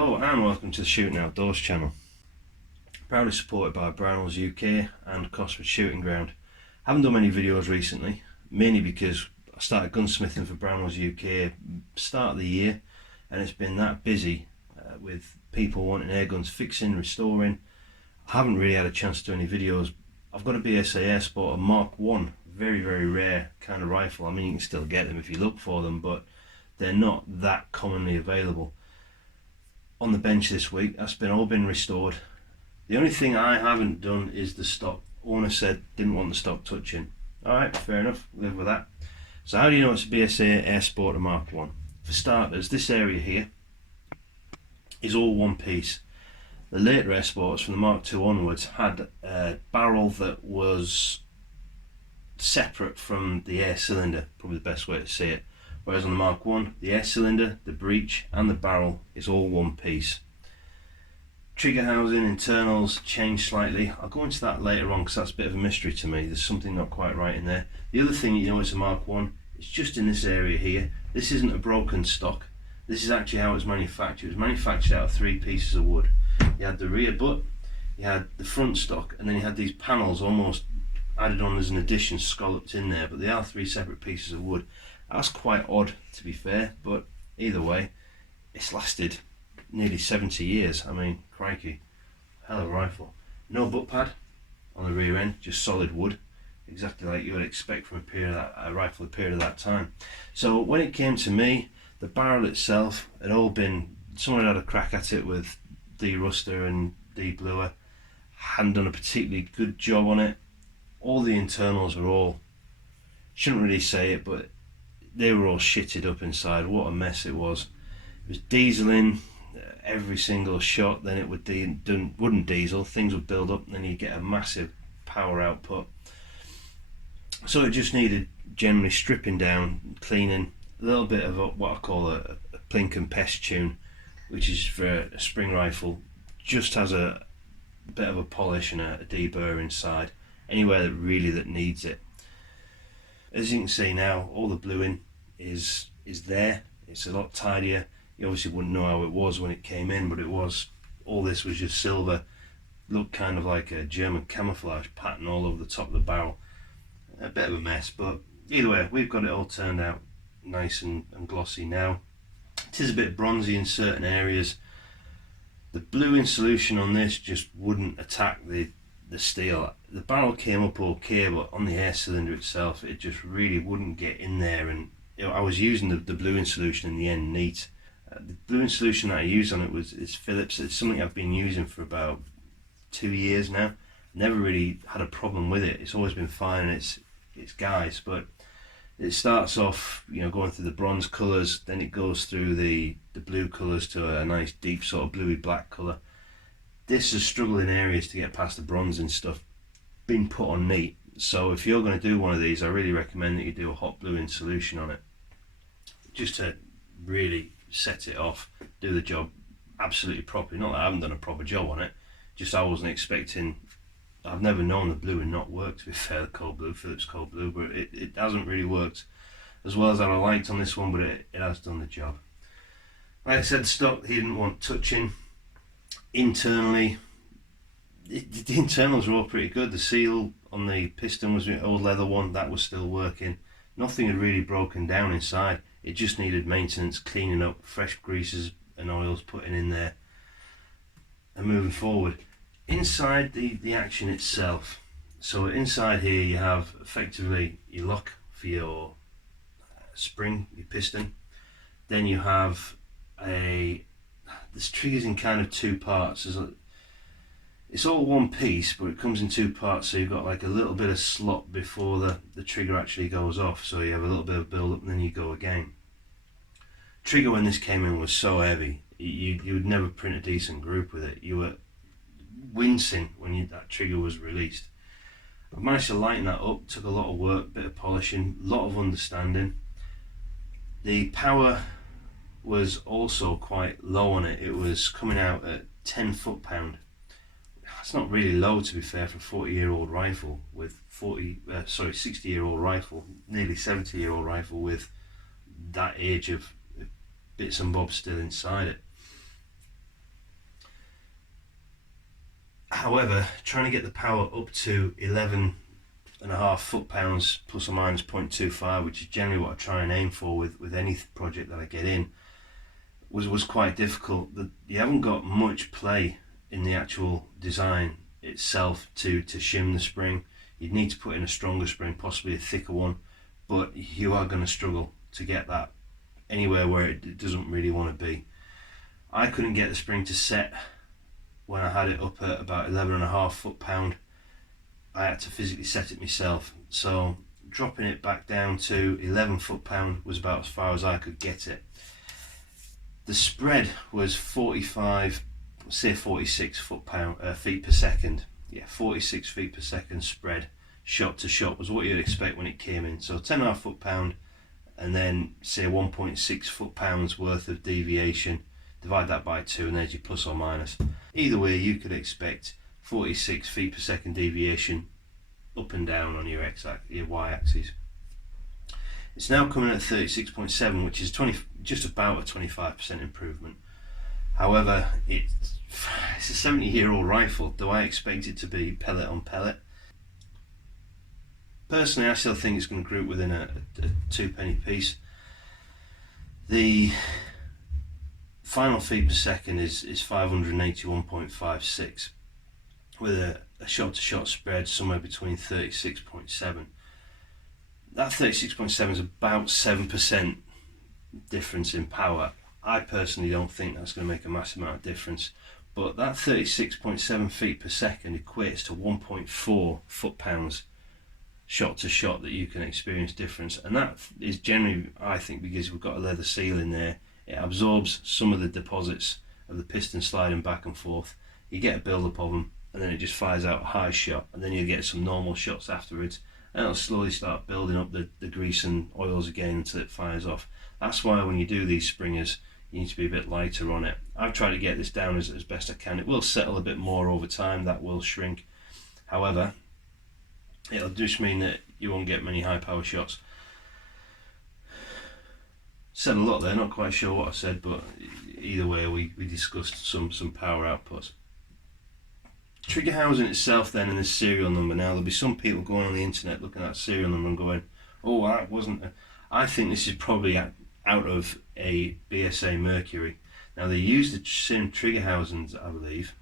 Hello and welcome to the Shooting Outdoors channel. Proudly supported by Brownells UK and Cosford Shooting Ground. Haven't done many videos recently, mainly because I started gunsmithing for Brownells UK start of the year, and it's been that busy with people wanting air guns fixing, restoring. I haven't really had a chance to do any videos. I've got a BSA Airsporter MK1, very rare kind of rifle. I mean, you can still get them if you look for them, but they're not that commonly available. On the bench this week, that's all been restored. The only thing I haven't done is the stock. Owner said didn't want the stock touching. Alright, fair enough, live with that. So how do you know it's a BSA Airsporter MK1? For starters, this area here is all one piece. The later Airsporters from the Mark II onwards had a barrel that was separate from the air cylinder, probably the best way to say it. Whereas on the Mark I, the air cylinder, the breech and the barrel is all one piece. Trigger housing, internals changed slightly. I'll go into that later on because that's a bit of a mystery to me. There's something not quite right in there. The other thing you know it's a Mark I, it's just in this area here. This isn't a broken stock. This is actually how it was manufactured. It was manufactured out of 3 pieces of wood. You had the rear butt, you had the front stock, and then you had these panels almost added on as an addition, scalloped in there, but they are 3 separate pieces of wood. That's quite odd, to be fair, but either way, it's lasted nearly 70 years. I mean, crikey, hell of a rifle. No butt pad on the rear end, just solid wood, exactly like you would expect from a rifle of a period of that time. So when it came to me, the barrel itself had all been, someone had a crack at it with de-ruster and de-bluer, hadn't done a particularly good job on it. All the internals were all, shouldn't really say it, but they were all shitted up inside. What a mess it was. It was dieseling every single shot, then it wouldn't diesel, things would build up, and then you get a massive power output. So it just needed generally stripping down, cleaning, a little bit of what I call a plink and pest tune, which is for a spring rifle, just has a bit of a polish and a deburr inside, anywhere that needs it. As you can see now, all the bluing is there. It's a lot tidier. You obviously wouldn't know how it was when it came in, but it was, all this was just silver. Looked kind of like a German camouflage pattern all over the top of the barrel. A bit of a mess, but either way, we've got it all turned out nice and glossy now. It is a bit bronzy in certain areas. The bluing solution on this just wouldn't attack the steel. The barrel came up okay, but on the air cylinder itself, it just really wouldn't get in there. And you know, I was using the bluing solution in the end neat. The bluing solution that I used on it is Phillips. It's something I've been using for about 2 years now. Never really had a problem with it. It's always been fine, and it's guys. But it starts off, you know, going through the bronze colours, then it goes through the blue colours to a nice deep sort of bluey black colour. This has struggled in areas to get past the bronze and stuff, been put on neat. So if you're going to do one of these, I really recommend that you do a hot bluing solution on it, just to really set it off, do the job absolutely properly. Not that I haven't done a proper job on it, just I wasn't expecting, I've never known the bluing not work, to be fair, the cold blue, Phillips cold blue, but it hasn't really worked as well as I liked on this one, but it has done the job. Like I said, stock he didn't want touching. Internally, the internals were all pretty good. The seal on the piston was an old leather one, that was still working. Nothing had really broken down inside. It just needed maintenance, cleaning up, fresh greases and oils putting in there and moving forward. Inside the action itself, so inside here you have effectively your lock for your spring, your piston. Then you have this trigger's in kind of 2 parts. It's all one piece, but it comes in 2 parts, so you've got like a little bit of slot before the trigger actually goes off, so you have a little bit of build up and then you go again. Trigger when this came in was so heavy, you would never print a decent group with it. You were wincing when that trigger was released. I managed to lighten that up, took a lot of work, bit of polishing, a lot of understanding. The power was also quite low on it. It was coming out at 10 foot-pound. That's not really low, to be fair, for a 40-year-old rifle with 60-year-old rifle, nearly 70-year-old rifle with that age of bits and bobs still inside it. However, trying to get the power up to 11.5 foot-pounds plus or minus 0.25, which is generally what I try and aim for with any project that I get in, was quite difficult. You haven't got much play in the actual design itself to shim the spring. You'd need to put in a stronger spring, possibly a thicker one, but you are going to struggle to get that anywhere where it doesn't really want to be. I couldn't get the spring to set when I had it up at about 11.5 foot-pound. I had to physically set it myself, so dropping it back down to 11 foot-pound was about as far as I could get it. The spread was 45, say 46 feet per second. Yeah, 46 feet per second spread, shot to shot, was what you'd expect when it came in. So 10.5 foot-pound, and then say 1.6 foot-pounds worth of deviation. Divide that by 2, and there's your plus or minus. Either way, you could expect 46 feet per second deviation up and down on your y-axis. It's now coming at 36.7, which is just about a 25% improvement. However, it's a 70-year-old rifle. Do I expect it to be pellet on pellet? Personally, I still think it's going to group within a 2-penny piece. The final feet per second is 581.56 with a shot-to-shot spread somewhere between 36.7. That 36.7 is about 7% difference in power. I personally don't think that's going to make a massive amount of difference, but that 36.7 feet per second equates to 1.4 foot-pounds shot to shot that you can experience difference, and that is generally, I think, because we've got a leather seal in there. It absorbs some of the deposits of the piston sliding back and forth. You get a build-up of them, and then it just fires out a high shot, and then you get some normal shots afterwards, and it'll slowly start building up the grease and oils again until it fires off. That's why when you do these springers, you need to be a bit lighter on it. I've tried to get this down as best I can. It will settle a bit more over time, that will shrink. However, it'll just mean that you won't get many high power shots. Said a lot there, not quite sure what I said, but either way we discussed some power outputs. Trigger housing itself then, and the serial number. Now there'll be some people going on the internet looking at serial number and going, oh, that wasn't I think this is probably out of a BSA Mercury. Now they use the same trigger housings, I believe,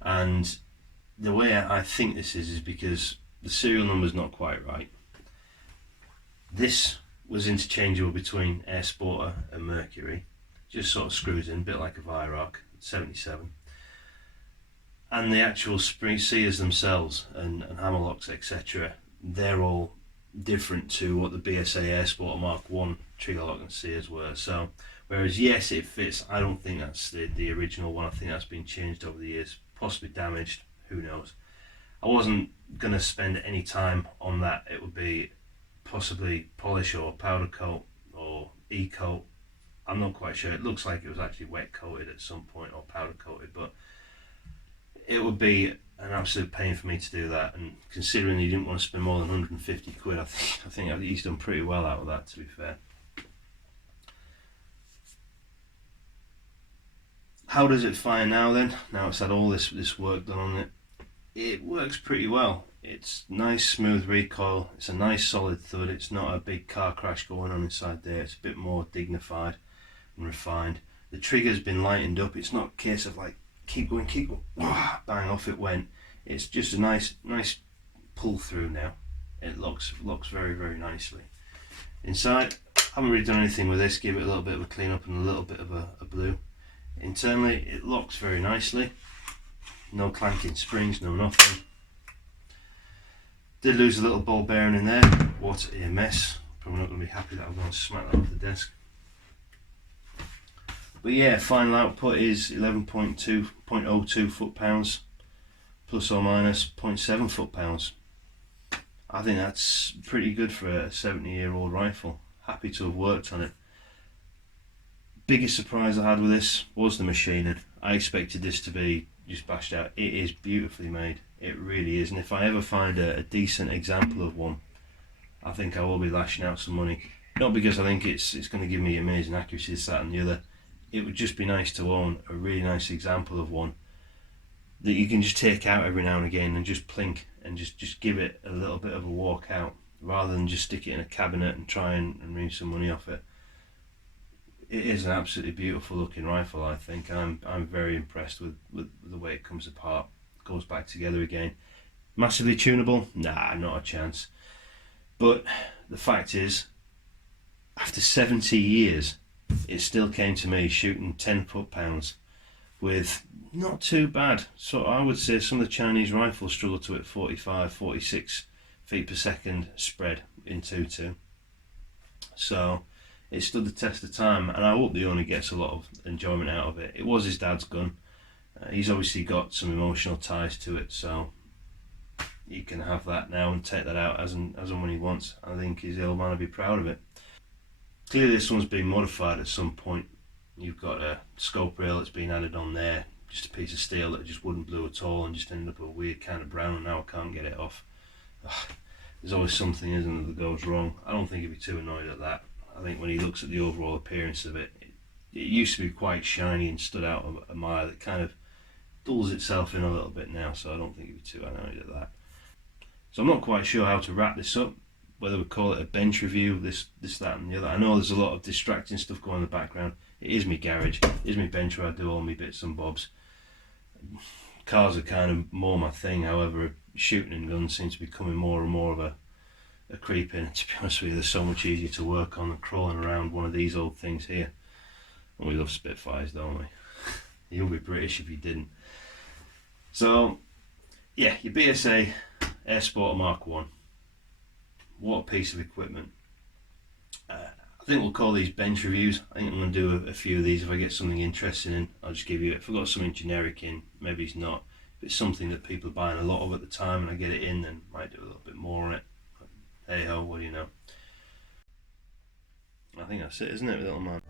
and the way I think this is because the serial number is not quite right. This was interchangeable between Airsporter and Mercury, just sort of screws in, a bit like a Viroc 77. And the actual spring seals themselves and hammerlocks, etc., they're all different to what the BSA Airsporter MK1 trigger lock and seals were. So, whereas yes, it fits, I don't think that's the original one. I think that's been changed over the years, possibly damaged, who knows. I wasn't going to spend any time on that. It would be possibly polish or powder coat or e-coat. I'm not quite sure. It looks like it was actually wet coated at some point or powder coated, but it would be an absolute pain for me to do that, and considering you didn't want to spend more than 150 quid, I think he's done pretty well out of that, to be fair. How does it fire now then? Now it's had all this work done on it. It works pretty well. It's nice smooth recoil, it's a nice solid thud, it's not a big car crash going on inside there, it's a bit more dignified and refined. The trigger's been lightened up, it's not a case of like keep going, bang, off it went. It's just a nice pull through now. It locks very, very nicely. Inside, I haven't really done anything with this, give it a little bit of a clean up and a little bit of a blue. Internally, it locks very nicely. No clanking springs, no nothing. Did lose a little ball bearing in there. What a mess. Probably not going to be happy that I'm going to smack that off the desk. But yeah, final output is 11.02 foot-pounds plus or minus 0.7 foot-pounds. I think that's pretty good for a 70-year-old rifle. Happy to have worked on it. Biggest surprise I had with this was the machining. I expected this to be just bashed out. It is beautifully made. It really is. And if I ever find a decent example of one, I think I will be lashing out some money. Not because I think it's going to give me amazing accuracy, this, that and the other. It would just be nice to own a really nice example of one that you can just take out every now and again and just plink and just give it a little bit of a walk out, rather than just stick it in a cabinet and try and wring some money off it. It is an absolutely beautiful looking rifle, I think. I'm very impressed with the way it comes apart, goes back together again. Massively tunable? Nah, not a chance. But the fact is, after 70 years, it still came to me shooting 10 foot-pounds with not too bad. So I would say some of the Chinese rifles struggle to hit 45, 46 feet per second spread in 2.2. So it stood the test of time, and I hope the owner gets a lot of enjoyment out of it. It was his dad's gun. He's obviously got some emotional ties to it, so he can have that now and take that out as and when he wants. I think his old man will be proud of it. Clearly this one's been modified at some point. You've got a scope rail that's been added on there, just a piece of steel that just wouldn't blue at all and just ended up a weird kind of brown, and now I can't get it off. There's always something, isn't there, that goes wrong. I don't think he'd be too annoyed at that. I think when he looks at the overall appearance of it, it used to be quite shiny and stood out a mile. It kind of dulls itself in a little bit now, so I don't think he'd be too annoyed at that. So I'm not quite sure how to wrap this up, whether we call it a bench review, this, that and the other. I know there's a lot of distracting stuff going in the background. It is my garage, it is my bench where I do all my bits and bobs. Cars are kind of more my thing, however shooting and guns seems to be becoming more and more of a creep in. To be honest with you, they're so much easier to work on than crawling around one of these old things here. And we love Spitfires, don't we? You'll be British if you didn't. So yeah, your BSA Airsporter MK1. What a piece of equipment. I think we'll call these bench reviews. I think I'm going to do a few of these. If I get something interesting in, I'll just give you it. If I've got something generic in, maybe it's not. If it's something that people are buying a lot of at the time and I get it in, then I might do a little bit more on it. Hey ho, what do you know? I think that's it, isn't it, little man?